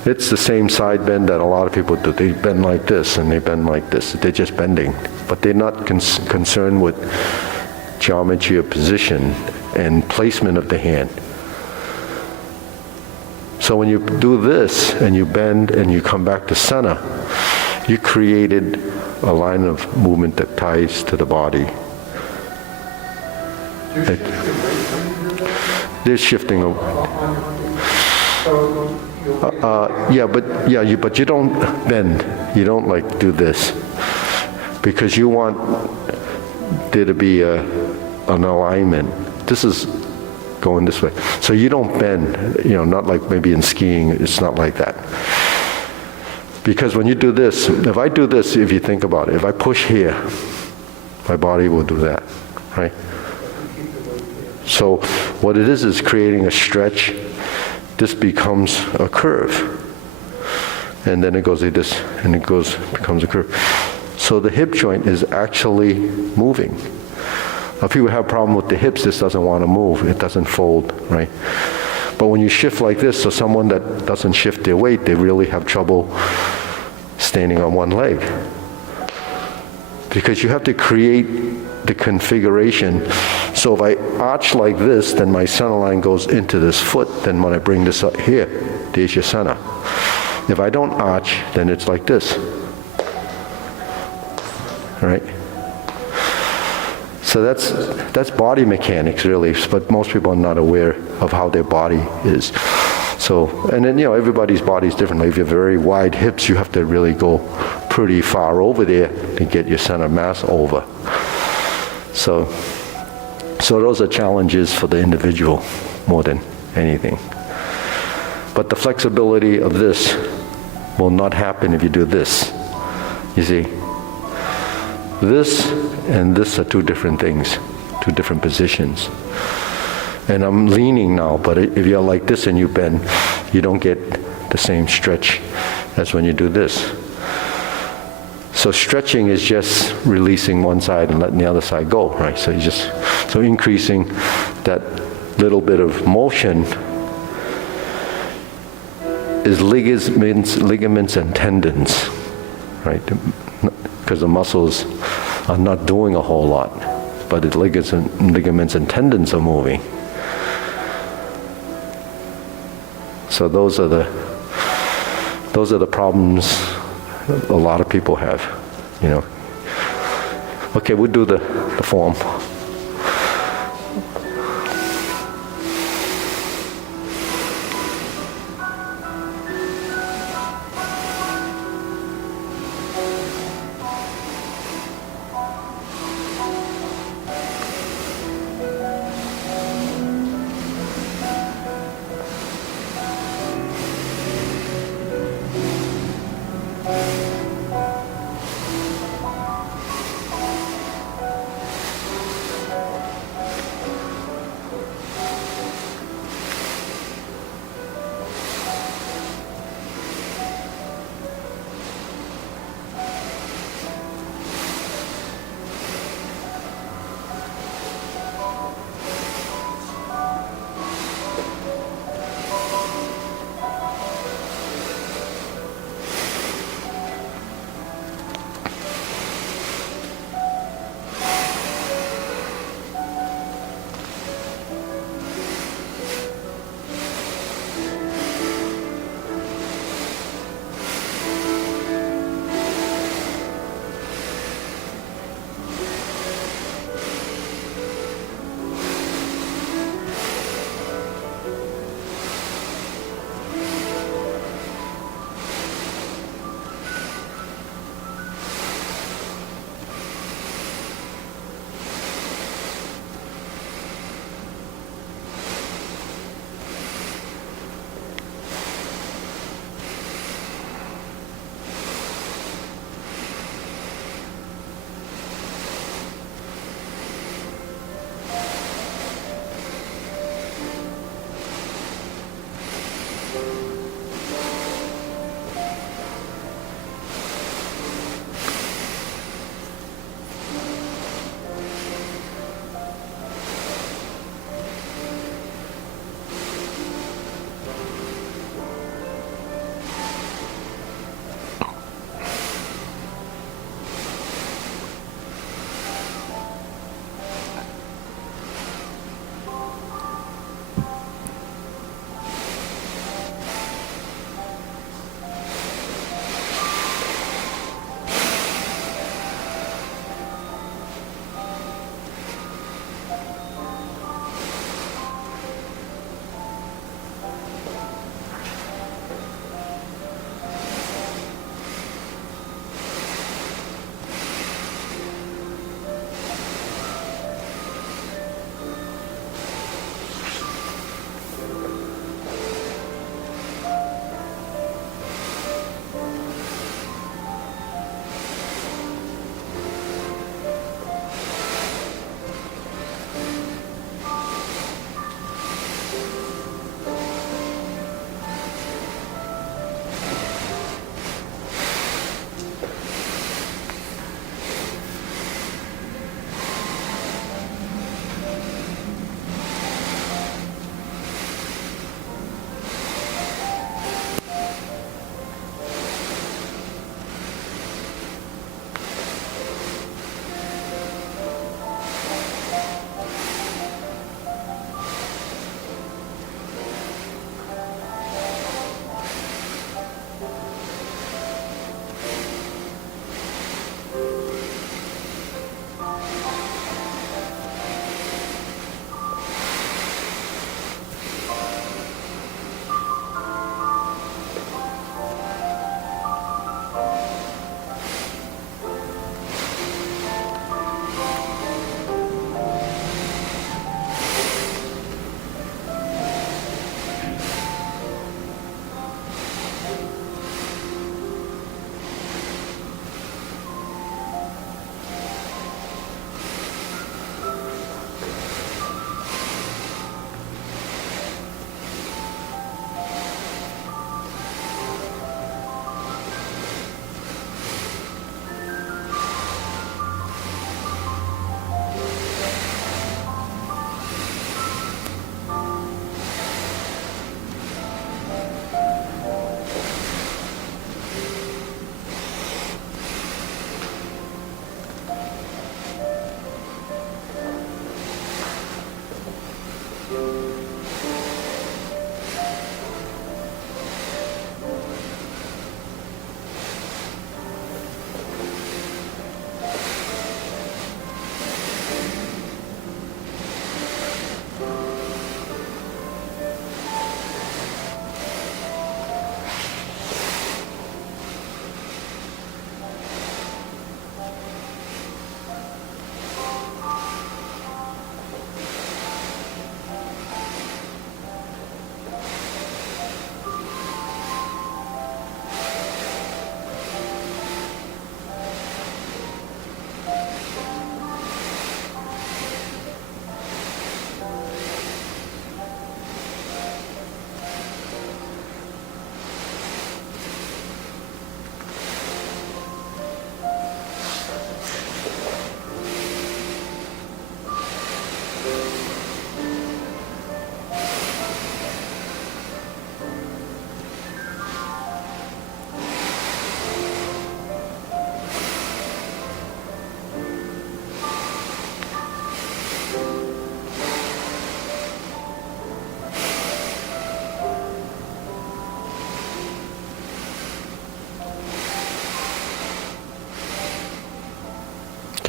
It's the same side bend that a lot of people do. They bend like this and they bend like this. They're just bending. But they're not concerned with geometry of position and placement of the hand. So when you do this and you bend and you come back to center, you created a line of movement that ties to the body. They're shifting. But you don't bend. You don't like do this because you want there to be an alignment. This is going this way. So you don't bend, not like maybe in skiing, it's not like that. Because when you do this, if I do this, if you think about it, if I push here, my body will do that, right? So what it is creating a stretch. This becomes a curve. And then it goes like this, and it becomes a curve. So the hip joint is actually moving. If people have a problem with the hips, this doesn't want to move. It doesn't fold, right? But when you shift like this, so someone that doesn't shift their weight, they really have trouble standing on one leg. Because you have to create the configuration. So if I arch like this, then my center line goes into this foot. Then when I bring this up here, there's your center. If I don't arch, then it's like this. Right? So that's body mechanics really, but most people are not aware of how their body is. So, and then everybody's body is different. Like if you have very wide hips, you have to really go pretty far over there to get your center of mass over. So those are challenges for the individual more than anything. But the flexibility of this will not happen if you do this. You see? This and this are two different things, two different positions. And I'm leaning now, but if you're like this and you bend, you don't get the same stretch as when you do this. So stretching is just releasing one side and letting the other side go, right? So increasing that little bit of motion is ligaments and tendons, right? Because the muscles are not doing a whole lot, but the ligaments and tendons are moving. So those are the problems a lot of people have, Okay, we'll do the form.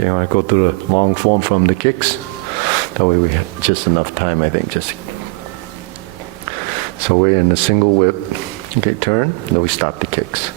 Okay, you want to go through the long form from the kicks? That way we have just enough time, I think. Just so we're in a single whip. Okay, turn. Then we stop the kicks.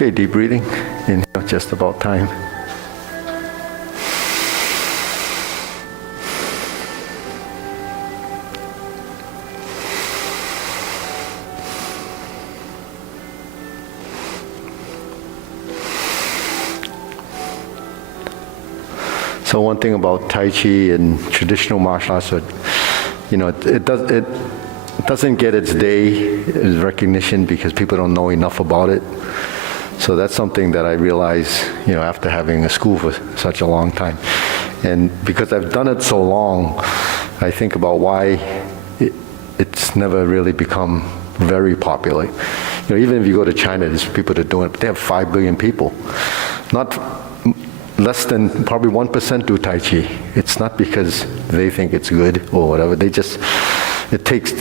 Okay, deep breathing. Inhale, just about time. So one thing about Tai Chi and traditional martial arts, it doesn't get its day as recognition because people don't know enough about it. So that's something that I realized, after having a school for such a long time. And because I've done it so long, I think about why it's never really become very popular. Even if you go to China, there's people that are doing it, but they have 5 billion people. Less than probably 1% do Tai Chi. It's not because they think it's good or whatever. It takes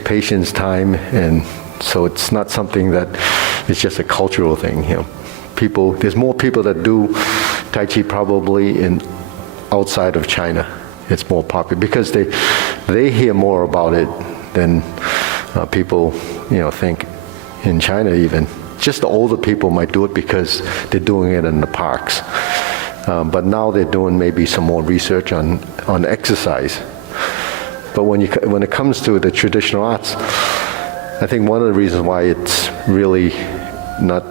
patience, time, and so it's not something that it's just a cultural thing. There's more people that do Tai Chi probably outside of China. It's more popular because they hear more about it than people think in China even. Just the older people might do it because they're doing it in the parks. But now they're doing maybe some more research on exercise. But when it comes to the traditional arts, I think one of the reasons why it's really not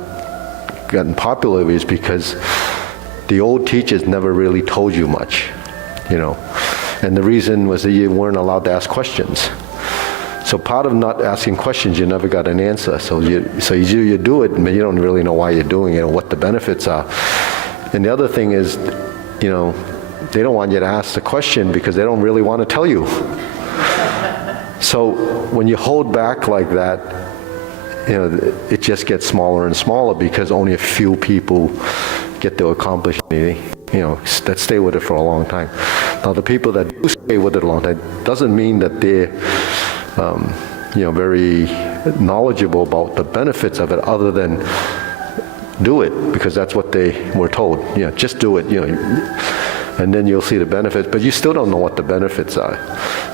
gotten popular is because the old teachers never really told you much, And the reason was that you weren't allowed to ask questions. So part of not asking questions, you never got an answer. So you do it, but you don't really know why you're doing it or what the benefits are. And the other thing is, they don't want you to ask the question because they don't really want to tell you. So when you hold back like that, it just gets smaller and smaller because only a few people get to accomplish anything, that stay with it for a long time. Now the people that do stay with it a long time doesn't mean that they're very knowledgeable about the benefits of it other than do it, because that's what they were told. Just do it, and then you'll see the benefits, but you still don't know what the benefits are.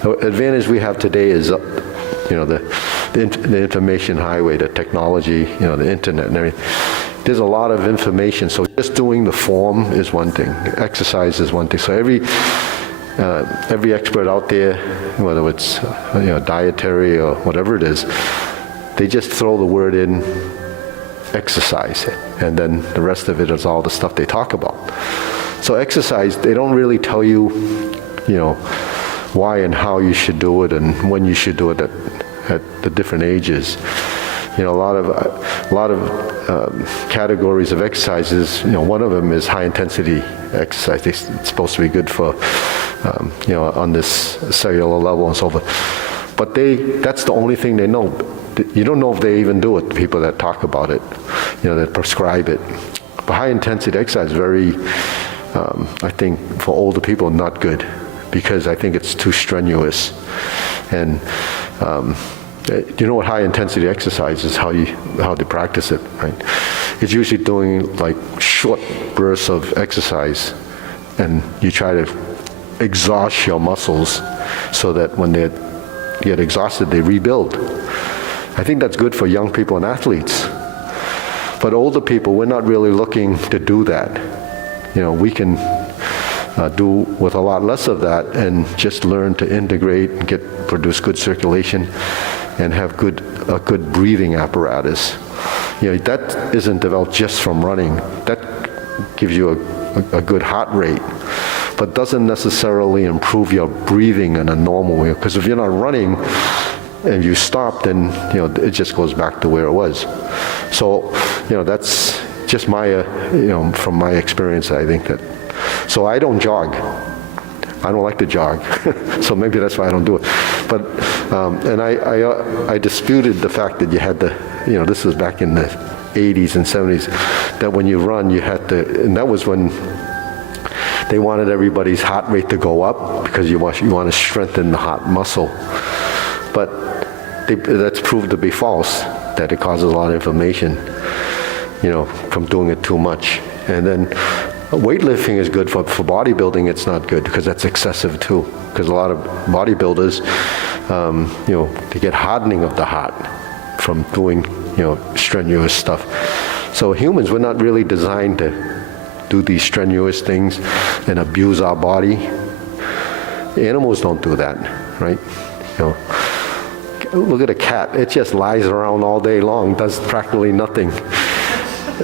The advantage we have today is, the information highway, the technology, the internet and everything. There's a lot of information, so just doing the form is one thing, exercise is one thing. So every expert out there, whether it's dietary or whatever it is, they just throw the word in, exercise, and then the rest of it is all the stuff they talk about. So exercise, they don't really tell you, why and how you should do it and when you should do it at the different ages. A lot of categories of exercises. One of them is high intensity exercise. It's supposed to be good for, on this cellular level and so forth. But that's the only thing they know. You don't know if they even do it, the people that talk about it, that prescribe it. But high intensity exercise is very, I think, for older people, not good, because I think it's too strenuous. And what high intensity exercise is, how they practice it, right? It's usually doing like short bursts of exercise, and you try to exhaust your muscles so that when they get exhausted, they rebuild. I think that's good for young people and athletes. But older people, we're not really looking to do that. We can do with a lot less of that and just learn to integrate and produce good circulation and have a good breathing apparatus. That isn't developed just from running. That gives you a good heart rate, but doesn't necessarily improve your breathing in a normal way. Because if you're not running and you stop, then it just goes back to where it was. So that's just from my experience, I think that. So I don't jog. I don't like to jog, so maybe that's why I don't do it. But and I disputed the fact that you had to, this was back in the 80s and 70s, that when you run you had to, and that was when they wanted everybody's heart rate to go up because you want to strengthen the heart muscle. But that's proved to be false, that it causes a lot of inflammation, from doing it too much. And then weightlifting is good for bodybuilding. It's not good because that's excessive too. Because a lot of bodybuilders, they get hardening of the heart from doing, strenuous stuff. So humans, we're not really designed to do these strenuous things and abuse our body. Animals don't do that, right? You know, look at a cat. It just lies around all day long, does practically nothing.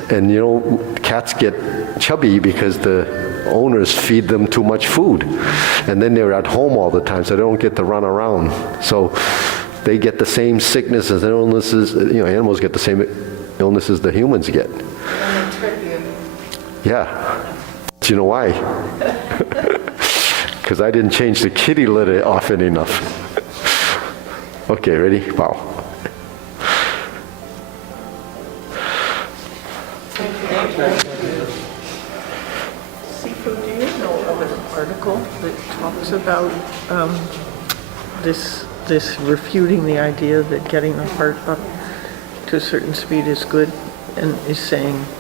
And you know, cats get chubby because the owners feed them too much food. And then they're at home all the time, so they don't get to run around. So they get the same sicknesses and illnesses, you know, animals get the same illnesses that humans get. Yeah. Do you know why? Because I didn't change the kitty litter often enough. Okay, ready? Wow. Sifu, do you know of an article that talks about this refuting the idea that getting the heart up to a certain speed is good, and is saying